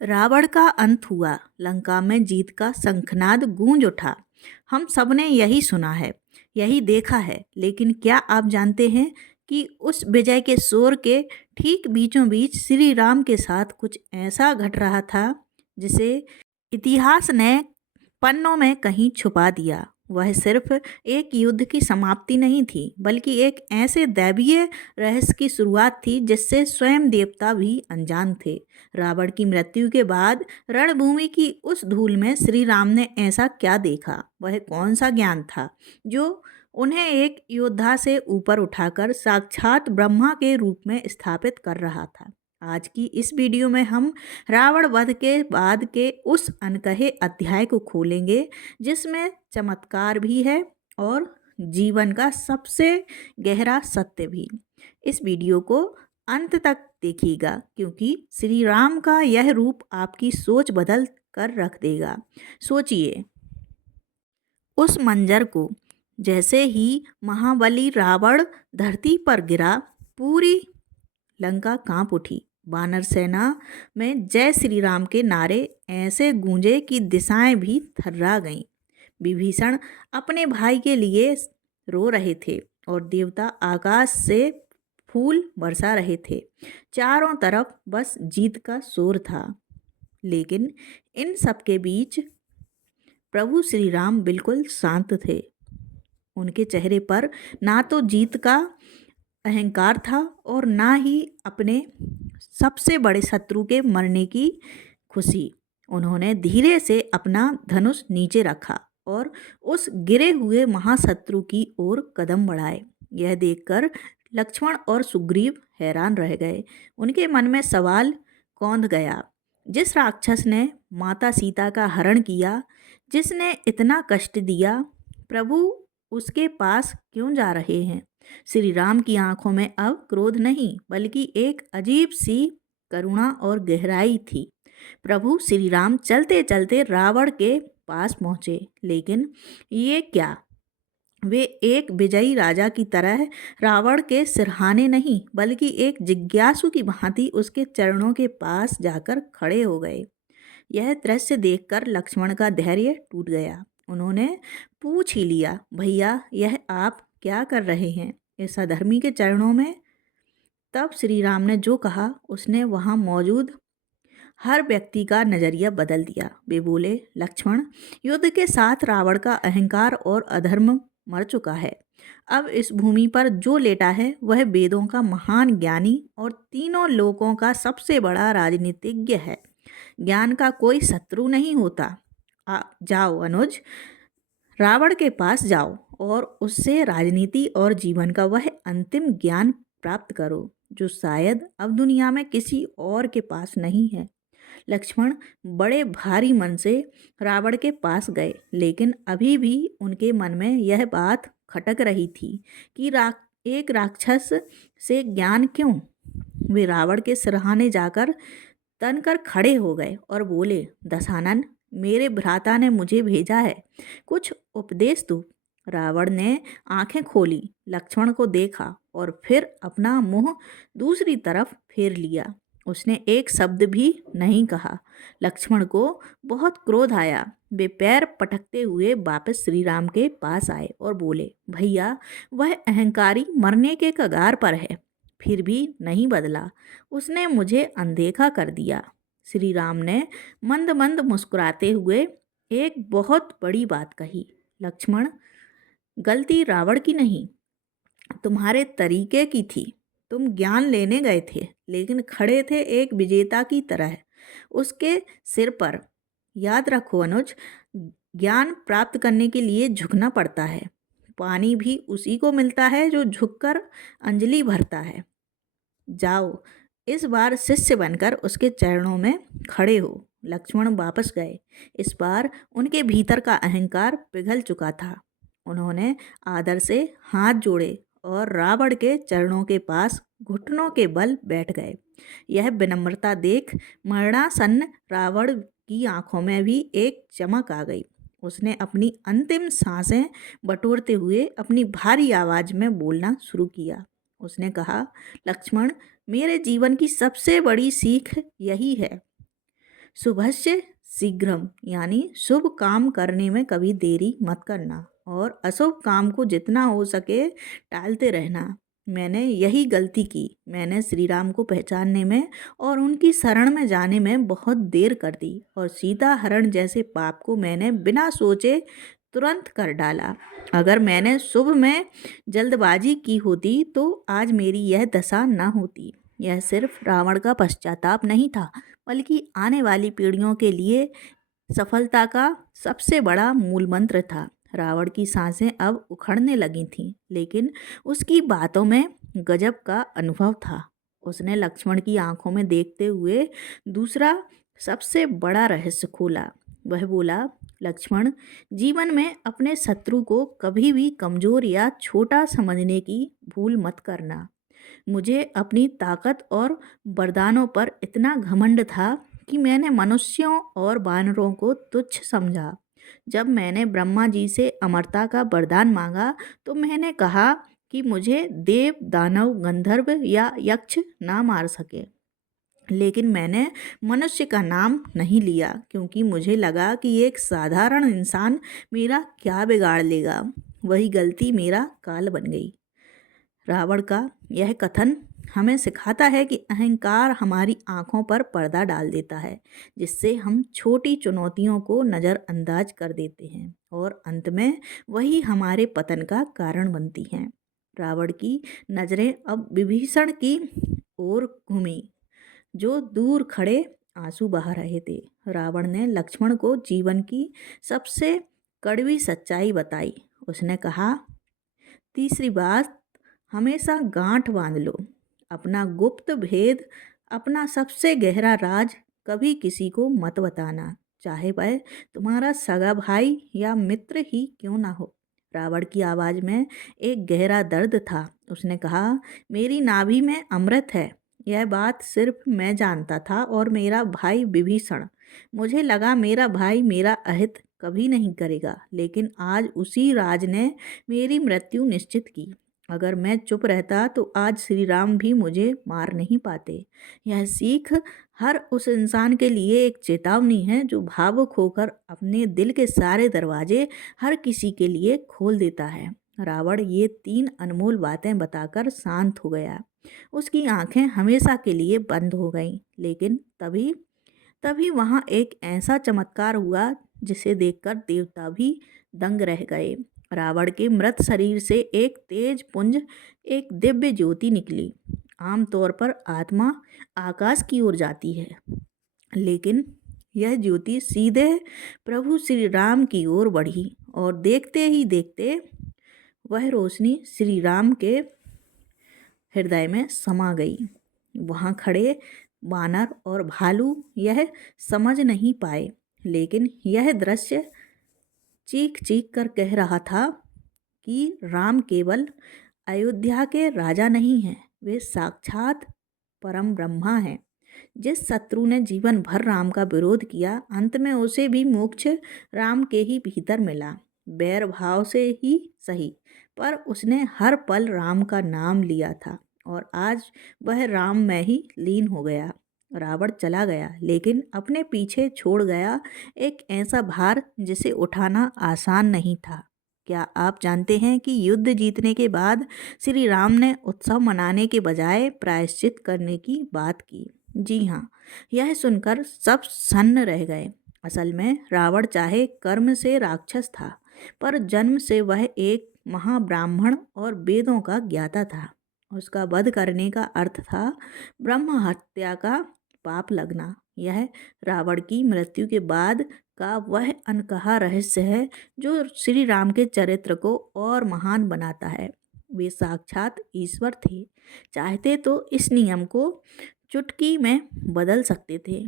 रावण का अंत हुआ, लंका में जीत का शंखनाद गूंज उठा। हम सबने यही सुना है, यही देखा है, लेकिन क्या आप जानते हैं कि उस विजय के शोर के ठीक बीचों बीच श्री राम के साथ कुछ ऐसा घट रहा था जिसे इतिहास ने पन्नों में कहीं छुपा दिया। वह सिर्फ एक युद्ध की समाप्ति नहीं थी, बल्कि एक ऐसे दैवीय रहस्य की शुरुआत थी जिससे स्वयं देवता भी अनजान थे। रावण की मृत्यु के बाद रणभूमि की उस धूल में श्री राम ने ऐसा क्या देखा? वह कौन सा ज्ञान था जो उन्हें एक योद्धा से ऊपर उठाकर साक्षात ब्रह्मा के रूप में स्थापित कर रहा था? आज की इस वीडियो में हम रावण वध के बाद के उस अनकहे अध्याय को खोलेंगे जिसमें चमत्कार भी है और जीवन का सबसे गहरा सत्य भी। इस वीडियो को अंत तक देखिएगा क्योंकि श्री राम का यह रूप आपकी सोच बदल कर रख देगा। सोचिए उस मंजर को, जैसे ही महाबली रावण धरती पर गिरा, पूरी लंका कांप उठी। वानर सेना में जय श्री राम के नारे ऐसे गूंजे कि दिशाएं भी थर्रा गईं। विभीषण अपने भाई के लिए रो रहे थे और देवता आकाश से फूल बरसा रहे थे। चारों तरफ बस जीत का शोर था। लेकिन इन सब के बीच प्रभु श्री राम बिल्कुल शांत थे। उनके चेहरे पर ना तो जीत का अहंकार था और ना ही अपने सबसे बड़े शत्रु के मरने की खुशी। उन्होंने धीरे से अपना धनुष नीचे रखा और उस गिरे हुए महाशत्रु की ओर कदम बढ़ाए। यह देखकर लक्ष्मण और सुग्रीव हैरान रह गए। उनके मन में सवाल कौंध गया, जिस राक्षस ने माता सीता का हरण किया, जिसने इतना कष्ट दिया, प्रभु उसके पास क्यों जा रहे हैं? श्री राम की आंखों में अब क्रोध नहीं, बल्कि एक अजीब सी करुणा और गहराई थी। प्रभु श्री राम चलते चलते रावण के पास पहुँचे, लेकिन ये क्या, वे एक विजयी राजा की तरह रावण के सिरहाने नहीं, बल्कि एक जिज्ञासु की भांति उसके चरणों के पास जाकर खड़े हो गए। यह दृश्य देखकर लक्ष्मण का धैर्य टूट गया। उन्होंने पूछ ही लिया, भैया यह आप क्या कर रहे हैं इस अधर्मी के चरणों में? तब श्री राम ने जो कहा उसने वहाँ मौजूद हर व्यक्ति का नजरिया बदल दिया। वे बोले, लक्ष्मण, युद्ध के साथ रावण का अहंकार और अधर्म मर चुका है। अब इस भूमि पर जो लेटा है वह वेदों का महान ज्ञानी और तीनों लोकों का सबसे बड़ा राजनीतिज्ञ है। ज्ञान का कोई शत्रु नहीं होता। जाओ अनुज, रावण के पास जाओ और उससे राजनीति और जीवन का वह अंतिम ज्ञान प्राप्त करो जो शायद अब दुनिया में किसी और के पास नहीं है। लक्ष्मण बड़े भारी मन से रावण के पास गए, लेकिन अभी भी उनके मन में यह बात खटक रही थी कि एक राक्षस से ज्ञान क्यों? वे रावण के सिरहाने जाकर तनकर खड़े हो गए और बोले, दशानन, मेरे भ्राता ने मुझे भेजा है, कुछ उपदेश दो। रावण ने आंखें खोली, लक्ष्मण को देखा और फिर अपना मुंह दूसरी तरफ फेर लिया। उसने एक शब्द भी नहीं कहा। लक्ष्मण को बहुत क्रोध आया। वे पैर पटकते हुए वापस श्री राम के पास आए और बोले, भैया वह अहंकारी मरने के कगार पर है, फिर भी नहीं बदला। उसने मुझे अनदेखा कर दिया। श्री राम ने मंद मंद मुस्कुराते हुए एक बहुत बड़ी बात कही, लक्ष्मण, गलती रावण की नहीं, तुम्हारे तरीके की थी। तुम ज्ञान लेने गए थे, लेकिन खड़े थे एक विजेता की तरह उसके सिर पर। याद रखो अनुज, ज्ञान प्राप्त करने के लिए झुकना पड़ता है। पानी भी उसी को मिलता है जो झुककर अंजलि भरता है। जाओ, इस बार शिष्य बनकर उसके चरणों में खड़े हो। लक्ष्मण वापस गए। इस बार उनके भीतर का अहंकार पिघल चुका था। उन्होंने आदर से हाथ जोड़े और रावण के चरणों के पास घुटनों के बल बैठ गए। यह विनम्रता देख मरणासन्न रावण की आंखों में भी एक चमक आ गई। उसने अपनी अंतिम सांसें बटोरते हुए अपनी भारी आवाज में बोलना शुरू किया। उसने कहा, लक्ष्मण, मेरे जीवन की सबसे बड़ी सीख यही है, शुभस्य शीघ्रम यानी शुभ काम करने में कभी देरी मत करना और अशुभ काम को जितना हो सके टालते रहना। मैंने यही गलती की। मैंने श्री राम को पहचानने में और उनकी शरण में जाने में बहुत देर कर दी और सीता हरण जैसे पाप को मैंने बिना सोचे तुरंत कर डाला। अगर मैंने शुभ में जल्दबाजी की होती तो आज मेरी यह दशा न होती। यह सिर्फ रावण का पश्चाताप नहीं था, बल्कि आने वाली पीढ़ियों के लिए सफलता का सबसे बड़ा मूल मंत्र था। रावण की सांसें अब उखड़ने लगी थीं, लेकिन उसकी बातों में गजब का अनुभव था। उसने लक्ष्मण की आंखों में देखते हुए दूसरा सबसे बड़ा रहस्य खोला। वह बोला, लक्ष्मण, जीवन में अपने शत्रु को कभी भी कमजोर या छोटा समझने की भूल मत करना। मुझे अपनी ताकत और वरदानों पर इतना घमंड था कि मैंने मनुष्यों और वानरों को तुच्छ समझा। जब मैंने ब्रह्मा जी से अमरता का वरदान मांगा तो मैंने कहा कि मुझे देव, दानव, गंधर्व या यक्ष ना मार सके। लेकिन मैंने मनुष्य का नाम नहीं लिया क्योंकि मुझे लगा कि एक साधारण इंसान मेरा क्या बिगाड़ लेगा। वही गलती मेरा काल बन गई। रावण का यह कथन हमें सिखाता है कि अहंकार हमारी आंखों पर पर्दा डाल देता है, जिससे हम छोटी चुनौतियों को नज़रअंदाज कर देते हैं और अंत में वही हमारे पतन का कारण बनती हैं। रावण की नज़रें अब विभीषण की ओर घूमी, जो दूर खड़े आंसू बहा रहे थे। रावण ने लक्ष्मण को जीवन की सबसे कड़वी सच्चाई बताई। उसने कहा, तीसरी बात, हमेशा गांठ बांध लो। अपना गुप्त भेद, अपना सबसे गहरा राज कभी किसी को मत बताना, चाहे वह तुम्हारा सगा भाई या मित्र ही क्यों ना हो। रावण की आवाज़ में एक गहरा दर्द था। उसने कहा, मेरी नाभि में अमृत है। यह बात सिर्फ मैं जानता था और मेरा भाई विभीषण। मुझे लगा मेरा भाई मेरा अहित कभी नहीं करेगा, लेकिन आज उसी राज ने मेरी मृत्यु निश्चित की। अगर मैं चुप रहता तो आज श्री राम भी मुझे मार नहीं पाते। यह सीख हर उस इंसान के लिए एक चेतावनी है जो भावुक होकर अपने दिल के सारे दरवाजे हर किसी के लिए खोल देता है। रावण ये 3 अनमोल बातें बताकर शांत हो गया। उसकी आंखें हमेशा के लिए बंद हो गईं। लेकिन तभी तभी वहाँ एक ऐसा चमत्कार हुआ जिसे देखकर देवता भी दंग रह गए। रावण के मृत शरीर से एक तेज पुंज, एक दिव्य ज्योति निकली। आमतौर पर आत्मा आकाश की ओर जाती है, लेकिन यह ज्योति सीधे प्रभु श्री राम की ओर बढ़ी और देखते ही देखते वह रोशनी श्री राम के हृदय में समा गई। वहाँ खड़े वानर और भालू यह समझ नहीं पाए, लेकिन यह दृश्य चीख चीख कर कह रहा था कि राम केवल अयोध्या के राजा नहीं हैं, वे साक्षात परम ब्रह्मा हैं। जिस शत्रु ने जीवन भर राम का विरोध किया, अंत में उसे भी मोक्ष राम के ही भीतर मिला। बैर भाव से ही सही, पर उसने हर पल राम का नाम लिया था और आज वह राम में ही लीन हो गया। रावण चला गया, लेकिन अपने पीछे छोड़ गया एक ऐसा भार जिसे उठाना आसान नहीं था। क्या आप जानते हैं कि युद्ध जीतने के बाद श्री राम ने उत्सव मनाने के बजाय प्रायश्चित करने की बात की? जी हाँ, यह सुनकर सब सन्न रह गए। असल में रावण चाहे कर्म से राक्षस था, पर जन्म से वह एक महाब्राह्मण और वेदों का ज्ञाता था। उसका वध करने का अर्थ था ब्रह्म हत्या का पाप लगना। यह रावण की मृत्यु के बाद का वह अनकहा रहस्य है जो श्री राम के चरित्र को और महान बनाता है। वे साक्षात ईश्वर थे। चाहते तो इस नियम को चुटकी में बदल सकते थे,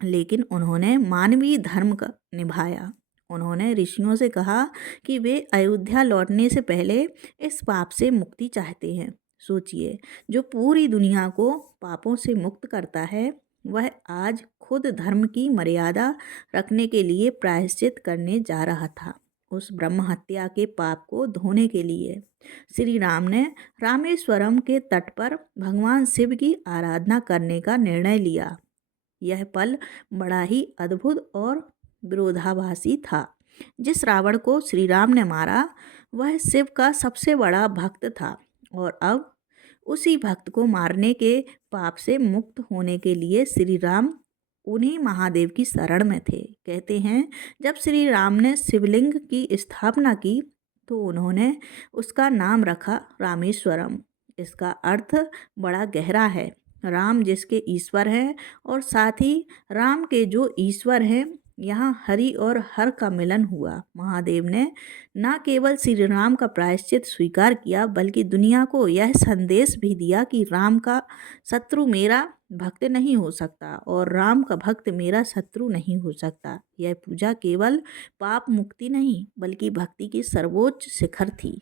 लेकिन उन्होंने मानवीय धर्म का निभाया। उन्होंने ऋषियों से कहा कि वे अयोध्या लौटने से पहले इस पाप से मुक्ति चाहते हैं। सोचिए, जो पूरी दुनिया को पापों से मुक्त करता है, वह आज खुद धर्म की मर्यादा रखने के लिए प्रायश्चित करने जा रहा था। उस ब्रह्म हत्या के पाप को धोने के लिए श्री राम ने रामेश्वरम के तट पर भगवान शिव की आराधना करने का निर्णय लिया। यह पल बड़ा ही अद्भुत और विरोधाभासी था। जिस रावण को श्री राम ने मारा वह शिव का सबसे बड़ा भक्त था, और अब उसी भक्त को मारने के पाप से मुक्त होने के लिए श्री राम उन्हीं महादेव की शरण में थे। कहते हैं जब श्री राम ने शिवलिंग की स्थापना की तो उन्होंने उसका नाम रखा रामेश्वरम। इसका अर्थ बड़ा गहरा है। राम जिसके ईश्वर हैं और साथ ही राम के जो ईश्वर हैं, यहाँ हरि और हर का मिलन हुआ। महादेव ने न केवल श्री राम का प्रायश्चित स्वीकार किया बल्कि दुनिया को यह संदेश भी दिया कि राम का शत्रु मेरा भक्त नहीं हो सकता और राम का भक्त मेरा शत्रु नहीं हो सकता। यह पूजा केवल पाप मुक्ति नहीं बल्कि भक्ति की सर्वोच्च शिखर थी।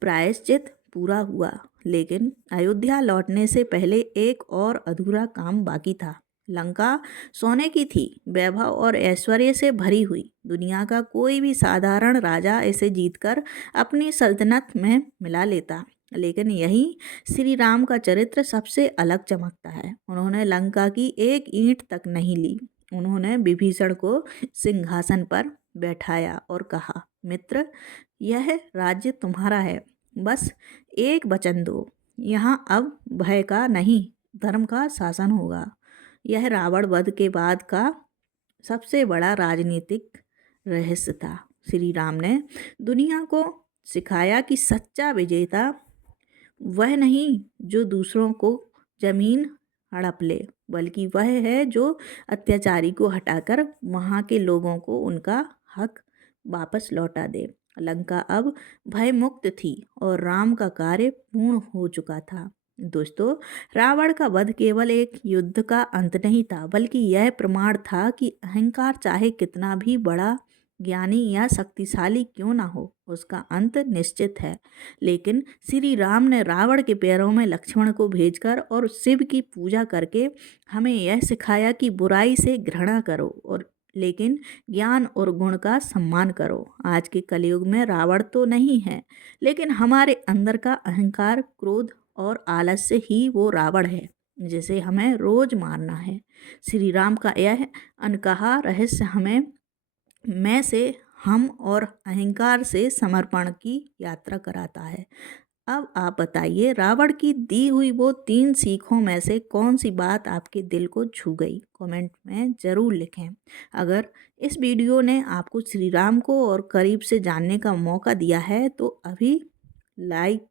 प्रायश्चित पूरा हुआ, लेकिन अयोध्या लौटने से पहले एक और अधूरा काम बाकी था। लंका सोने की थी, वैभव और ऐश्वर्य से भरी हुई। दुनिया का कोई भी साधारण राजा इसे जीतकर अपनी सल्तनत में मिला लेता, लेकिन यही श्री राम का चरित्र सबसे अलग चमकता है। उन्होंने लंका की एक ईंट तक नहीं ली। उन्होंने विभीषण को सिंहासन पर बैठाया और कहा, मित्र, यह राज्य तुम्हारा है, बस एक वचन दो। यहाँ अब भय का नहीं, धर्म का शासन होगा। यह रावण वध के बाद का सबसे बड़ा राजनीतिक रहस्य था। श्री राम ने दुनिया को सिखाया कि सच्चा विजेता वह नहीं जो दूसरों को जमीन हड़प ले, बल्कि वह है जो अत्याचारी को हटाकर वहाँ के लोगों को उनका हक वापस लौटा दे। लंका अब भय मुक्त थी और राम का कार्य पूर्ण हो चुका था। दोस्तों, रावण का वध केवल एक युद्ध का अंत नहीं था, बल्कि यह प्रमाण था कि अहंकार चाहे कितना भी बड़ा, ज्ञानी या शक्तिशाली क्यों ना हो, उसका अंत निश्चित है। लेकिन श्री राम ने रावण के पैरों में लक्ष्मण को भेजकर और शिव की पूजा करके हमें यह सिखाया कि बुराई से घृणा करो और लेकिन ज्ञान और गुण का सम्मान करो। आज के कलयुग में रावण तो नहीं है, लेकिन हमारे अंदर का अहंकार, क्रोध और आलस्य ही वो रावण है जिसे हमें रोज मारना है। श्री राम का यह अनकहा रहस्य हमें मैं से हम और अहंकार से समर्पण की यात्रा कराता है। अब आप बताइए, रावण की दी हुई वो 3 सीखों में से कौन सी बात आपके दिल को छू गई? कमेंट में ज़रूर लिखें। अगर इस वीडियो ने आपको श्री राम को और करीब से जानने का मौका दिया है तो अभी लाइक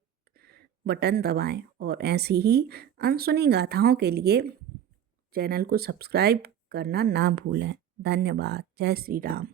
बटन दबाएं और ऐसी ही अनसुनी गाथाओं के लिए चैनल को सब्सक्राइब करना ना भूलें। धन्यवाद। जय श्री राम।